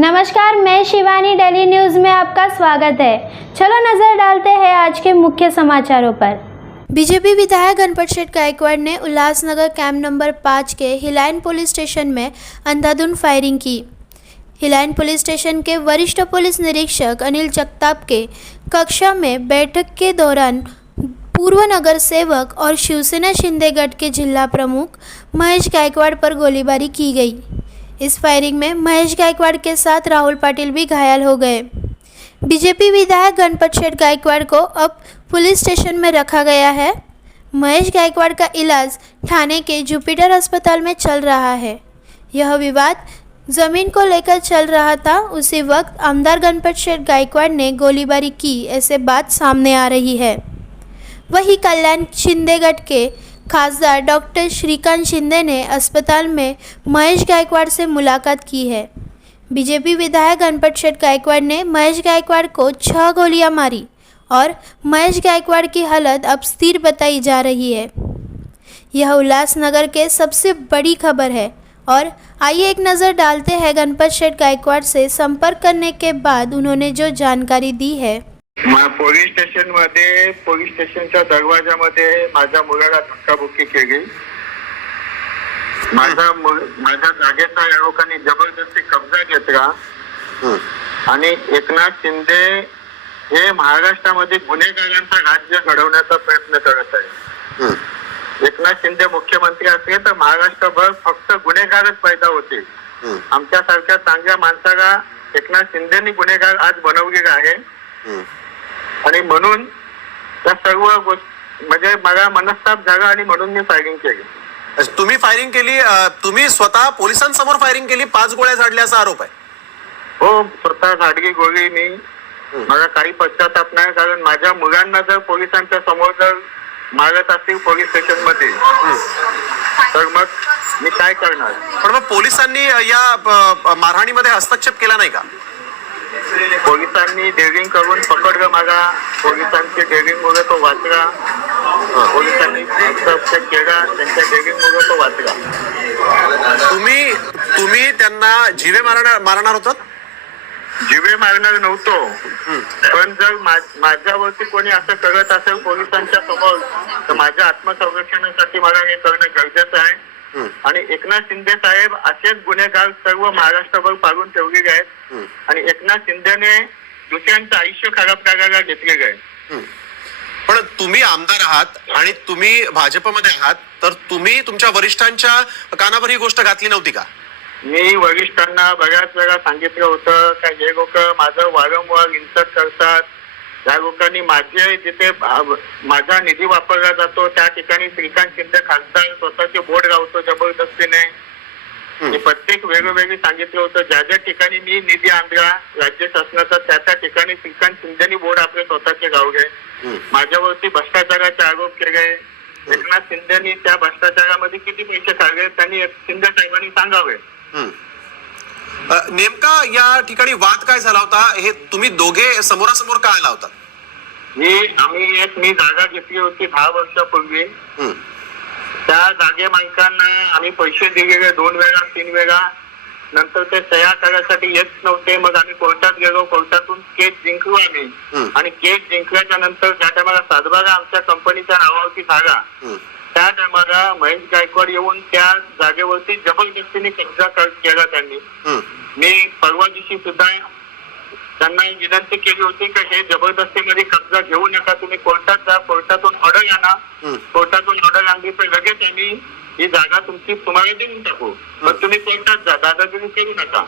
नमस्कार, मैं Shivani. Daily news में आपका स्वागत है। चलो नज़र डालते हैं आज के मुख्य समाचारों पर। बीजेपी विधायक गणपत शेठ गायकवाड़ ने उल्लासनगर कैंप नंबर 5 के हिलाइन पुलिस स्टेशन में अंधाधुंध फायरिंग की। हिलाइन पुलिस स्टेशन के वरिष्ठ पुलिस निरीक्षक अनिल जगताप के कक्षा में बैठक के दौरान पूर्व नगर सेवक और शिवसेना शिंदे गढ़ के जिला प्रमुख महेश गायकवाड़ पर गोलीबारी की गई। इस फायरिंग में महेश गायकवाड़ के साथ राहुल पाटिल भी घायल हो गए। बीजेपी विधायक गणपत शेठ गायकवाड़ को अब पुलिस स्टेशन में रखा गया है। महेश गायकवाड़ का इलाज ठाणे के जुपिटर अस्पताल में चल रहा है। यह विवाद ज़मीन को लेकर चल रहा था। उसी वक्त आमदार गणपत शेठ गायकवाड़ ने गोलीबारी की, ऐसे बात सामने आ रही है। वहीं कल्याण शिंदेगढ़ के खासदार डॉक्टर श्रीकांत शिंदे ने अस्पताल में महेश गायकवाड़ से मुलाकात की है। बीजेपी विधायक गणपत शेठ गायकवाड़ ने महेश गायकवाड़ को 6 गोलियां मारी और महेश गायकवाड़ की हालत अब स्थिर बताई जा रही है। यह उल्लासनगर के सबसे बड़ी खबर है और आइए एक नज़र डालते हैं गणपत शेठ गायकवाड़ से संपर्क करने के बाद उन्होंने जो जानकारी दी है। पोलीस स्टेशन मध्ये पोलीस स्टेशनच्या दरवाजामध्ये माझ्या मुलाला धक्काबुक्की केली। माझ्या जागेचा या लोकांनी जबरदस्ती कब्जा घेतला आणि एकनाथ शिंदे हे महाराष्ट्रामध्ये गुन्हेगारांचा राज्य घडवण्याचा प्रयत्न करत आहे। एकनाथ शिंदे मुख्यमंत्री असले तर महाराष्ट्रभर फक्त गुन्हेगारच पैदा होते। आमच्यासारख्या चांगल्या माणसाला एकनाथ शिंदेनी गुन्हेगार आज बनवलेला आहे आणि म्हणून त्या सर्व म्हणजे मला मनस्ताप झाला आणि म्हणून मी फायरिंग केली। तुम्ही फायरिंग केली, तुम्ही स्वतः पोलिसांसमोर फायरिंग केली, 5 गोळ्या झाडल्याचा आरोप आहे। हो, स्वतः झाडली गोळी मी। मला काही पश्चाताप नाही, कारण माझ्या मुलांना जर पोलिसांच्या समोर जर मारत असतील पोलीस स्टेशन मध्ये तर मग मी काय करणार। पण मग पोलिसांनी या मारहाणीमध्ये हस्तक्षेप केला नाही का? पोलिसांनी डेअरिंग करून पकडलं मला। पोलिसांची डेअरिंगमुळे तो वाचला। पोलिसांनी हस्तक्षेप केला, त्यांच्या डेअरिंगमुळे तो वाचला। तुम्ही त्यांना जीवे मारणार होतात? जीवे मारणार नव्हतो, पण जर माझ्यावरती कोणी असं करत असेल पोलिसांच्या समोर तर माझ्या आत्मसंरक्षणासाठी मला हे करणं गरजेचं आहे। आणि एकनाथ शिंदे साहेब असेच गुन्हेगार सर्व महाराष्ट्रभर पाडून ठेवलेले आहेत आणि एकनाथ शिंदेने दुसऱ्यांचं आयुष्य खराब करायला घेतलेलं आहे। पण तुम्ही आमदार आहात आणि तुम्ही भाजपमध्ये आहात, तर तुम्ही तुमच्या वरिष्ठांच्या कानावर ही गोष्ट घातली नव्हती का? मी वरिष्ठांना बऱ्याच वेळा सांगितलं होतं का हे लोक माझं वारंवार इन्सल्ट करतात। या लोकांनी माझे जिथे माझा निधी वापरला जातो त्या ठिकाणी श्रीकांत शिंदे खासदार स्वतःचे बोर्ड लावतो जबरदस्तीने। मी प्रत्येक वेगवेगळी सांगितलं होतं, ज्या ज्या ठिकाणी मी निधी आणला राज्य शासनाचा त्या ठिकाणी श्रीकांत शिंदेनी बोर्ड आपले स्वतःचे लावले। माझ्यावरती भ्रष्टाचाराचे आरोप केले। एकनाथ शिंदेनी त्या भ्रष्टाचारामध्ये किती पैसे काढले त्यांनी शिंदे साहेबांनी सांगावे। नेमका या ठिकाणी वाद काय झाला होता, हे तुम्ही दोघे समोरासमोर का आला होता? मी जागा घेतली होती 10 वर्षापूर्वी। त्या जागे मालकांना आम्ही पैसे दिलेले 2 वेळा 3 वेळा। नंतर ते सह्या करायसाठी येत नव्हते, मग आम्ही कोर्टात गेलो, कोर्टातून केस जिंकलो आम्ही आणि केस जिंकल्याच्या नंतर ज्या टायमाला सातबारा आमच्या कंपनीच्या नावावरती झाला त्या टायमाला महेश गायकवाड येऊन त्या जागेवरती जबरदस्तीने कब्जा केला त्यांनी। मी परवा दिवशी सुद्धा त्यांना विनंती केली होती की हे जबरदस्तीमध्ये कब्जा घेऊ नका, तुम्ही कोर्टात जा, कोर्टातून ऑर्डर आणा। कोर्टातून ऑर्डर आणली तर लगेच आम्ही ही जागा तुमची तुम्हाला देऊन टाकू, पण तुम्ही कोर्टात जा, दादागिरी करू नका।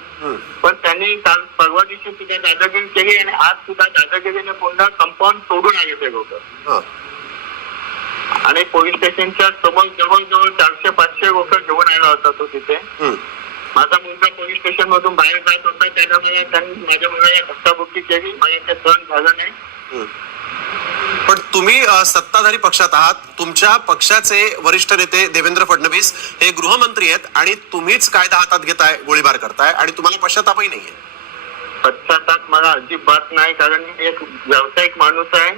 पण त्यांनी काल परवा दिवशी सुद्धा दादागिरी केली आणि आज सुद्धा दादागिरीने पुन्हा कंपाऊंड सोडून आले ते लोक आणि पोलीस स्टेशनच्या समोर जवळजवळ 400-500 लोक घेऊन आला होता तो तिथे। माझा मुलगा पोलीस स्टेशन मधून बाहेर जात होता, त्यांनी माझ्या मुलाला धक्काबुक्की केली, मला ते सहन झालं नाही। पण तुम्ही सत्ताधारी पक्षात आहात, तुमच्या पक्षाचे वरिष्ठ नेते देवेंद्र फडणवीस हे गृहमंत्री आहेत आणि तुम्हीच कायदा हातात घेताय, गोळीबार करताय आणि तुम्हाला पश्चातापही नाहीये। पश्चाताप मला अजिबात नाही, कारण मी एक व्यावसायिक माणूस आहे।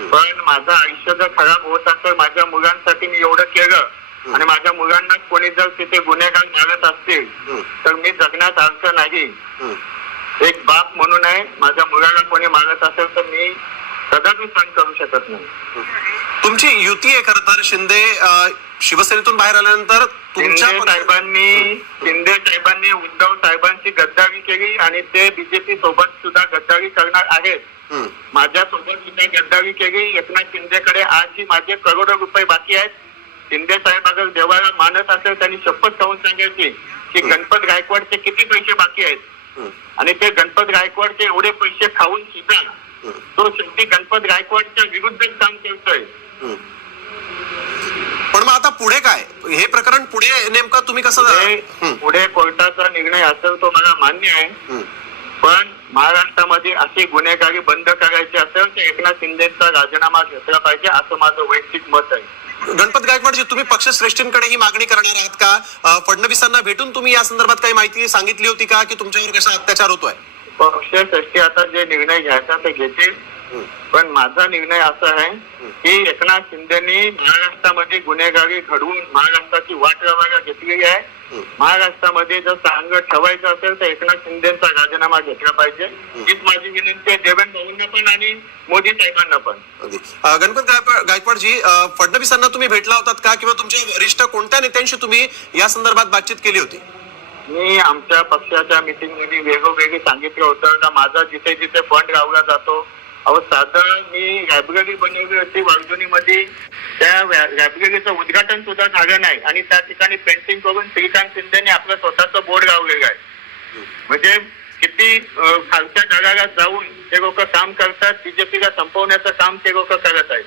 पण माझं आयुष्य जर खराब होत असेल, माझ्या मुलांसाठी मी एवढं केलं आणि माझ्या मुलांना कोणी जर तिथे गुन्हेगार मारत असतील तर मी जगण्यात अर्थ नाही। एक बाप म्हणून आहे, माझ्या मुलाला कोणी मागत असेल तर मी कदापि सहन करू शकत नाही. तुमची युती आहे खरं तर. शिंदे शिवसेनेतून बाहेर आल्यानंतर तुमच्या शिंदे साहेबांनी उद्धव साहेबांची गद्दारी केली आणि ते बीजेपी सोबत सुद्धा गद्दारी करणार आहेत. माझ्या सोबत सुद्धा गद्दारी केली. एकनाथ शिंदेकडे आजही माझे करोडो रुपये बाकी आहेत. शिंदे साहेब अगर देवाला मानत असेल त्यांनी शपथ खाऊन सांगायची की गणपत गायकवाडचे किती पैसे बाकी आहेत, आणि ते गणपत गायकवाडचे एवढे पैसे खाऊन सुद्धा तो शेवटी गणपत गायकवाडच्या विरुद्ध काम करतोय. पण मग आता पुढे काय, हे प्रकरण पुढे नेमकं तुम्ही कसं, पुढे कोर्टाचा निर्णय असेल तो मला मान्य आहे, पण महाराष्ट्रामध्ये असे गुन्हेगारी बंद करायचे असेल तर एकनाथ शिंदेचा राजीनामा घेतला पाहिजे असं माझं वैयक्तिक मत आहे. गणपत गायकवाडजी, तुम्ही पक्षश्रेष्ठींकडे ही मागणी करणार आहात का? फडणवीसांना भेटून तुम्ही या संदर्भात काही माहिती सांगितली होती का की तुमच्यावर कसा अत्याचार होतोय? पक्षश्रेष्ठी आता जे निर्णय घ्यायचा ते घेतील, पण माझा निर्णय असा आहे की एकनाथ शिंदेनी महाराष्ट्रामध्ये गुन्हेगारी घडवून महाराष्ट्राची वाट रवाना घेतलेली आहे. महाराष्ट्रामध्ये जर चांगलं ठेवायचं असेल तर एकनाथ शिंदेचा राजीनामा घेतला पाहिजे. हीच माझी विनंती आहे देवेंद्र भाऊंना पण आणि मोदी साहेबांना पण. गणपत गायकवाडजी, फडणवीसांना तुम्ही भेटला होतात का किंवा तुमचे वरिष्ठ कोणत्या नेत्यांशी तुम्ही या संदर्भात बातचीत केली होती? मी आमच्या पक्षाच्या मीटिंग मध्ये वेगवेगळी सांगितलं होतं का माझा जिथे जिथे फंड लावला जातो, अहो साधं मी लायब्ररी बनवली होती वालजुनीमध्ये, त्या लायब्ररीचं उद्घाटन सुद्धा झालं नाही आणि त्या ठिकाणी पेंटिंग करून श्रीकांत शिंदेने आपलं स्वतःचं बोर्ड लावलेलं आहे. म्हणजे किती खालच्या जगाला जाऊन ते लोक काम करतात, बीजेपीला संपवण्याचं काम ते लोक करत आहेत.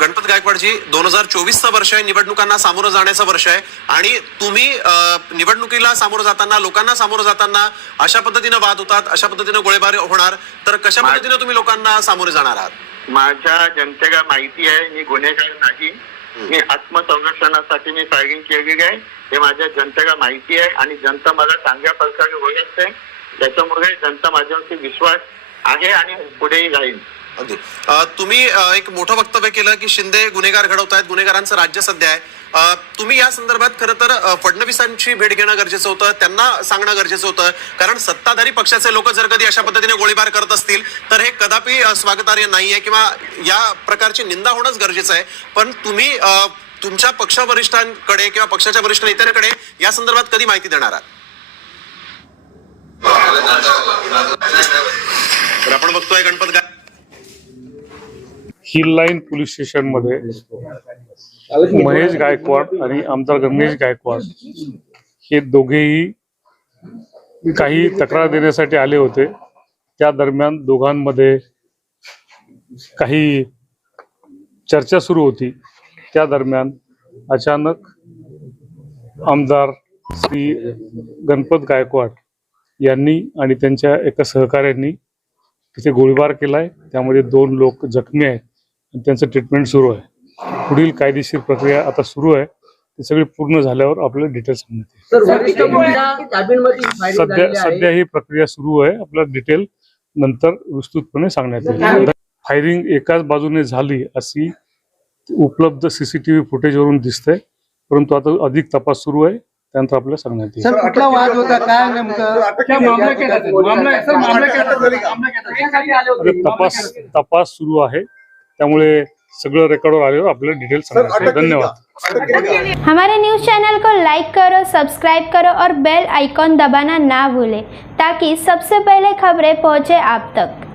गणपत गायकवाडजी, 2024चं वर्ष आहे, निवडणुकांना सामोरं जाण्याचं वर्ष आहे आणि तुम्ही निवडणुकीला सामोरं जाताना, लोकांना सामोरं जाताना अशा पद्धतीनं वाद होतात, अशा पद्धतीनं गोळीबार होणार, तर कशा पद्धतीने तुम्ही लोकांना सामोरे जाणार आहात? माझ्या जनतेला माहिती आहे मी गुन्हेगार नाही. मी आत्मसंरक्षणासाठी मी फायरिंग केलेली आहे, हे माझ्या जनतेला माहिती आहे आणि जनता मला चांगल्या प्रकारे ओळखते. त्याच्यामुळे जनता माझ्यावरती विश्वास आहे आणि पुढेही राहील. तुम्ही एक मोठं वक्तव्य केलं की शिंदे गुन्हेगार घडवतायत, गुन्हेगारांचं राज्य सध्या आहे. तुम्ही या संदर्भात खरं तर फडणवीसांची भेट घेणं गरजेचं होतं, त्यांना सांगणं गरजेचं होतं, कारण सत्ताधारी पक्षाचे लोक जर कधी अशा पद्धतीने गोळीबार करत असतील तर हे कदापि स्वागतार्ह नाहीये किंवा या प्रकारची निंदा होणंच गरजेचं आहे. पण तुम्ही तुमच्या पक्ष वरिष्ठांकडे किंवा पक्षाच्या वरिष्ठ नेत्यांकडे या संदर्भात कधी माहिती देणार आहात? तर आपण बघतोय Ganpat hill line police station मध्ये महेश गायकवाड आणि आमदार गणेश गायकवाड हे दोघेही काही तक्रार देण्यासाठी आले होते. त्या दरम्यान दोघांमध्ये काही चर्चा सुरू होती. त्या दरम्यान अचानक आमदार श्री गणपत गायकवाड यांनी आणि त्यांच्या एका सहकाऱ्यांनी तिथे गोळीबार केलाय. त्यामध्ये 2 लोक जखमी आहेत आणि त्यांचं ट्रीटमेंट सुरू आहे. पुढील कायदेशीर प्रक्रिया आता सुरू आहे. ती सगळी पूर्ण झाल्यावर आपल्याला डिटेल सांगण्यात येईल. सध्या ही प्रक्रिया सुरू आहे. आपल्याला डिटेल नंतर विस्तृतपणे सांगण्यात येईल. फायरिंग एकाच बाजूने झाली अशी उपलब्ध सीसीटीव्ही फुटेजवरून दिसतंय, परंतु आता अधिक तपास सुरू आहे, त्यानंतर आपल्याला सांगण्यात येईल. सर, कुठला वाद होता, काय नेमकं तपास सुरू आहे, त्यामुळे सगळं रेकॉर्डवर आल्यावर आपल्याला डिटेल सांगण्यात येईल. धन्यवाद. हमारे न्यूज़ चैनल को लाइक करो, सब्सक्राइब करो और बेल आइकॉन दबाना ना भूलें ताकि सबसे पहले खबरें पहुंचे आप तक।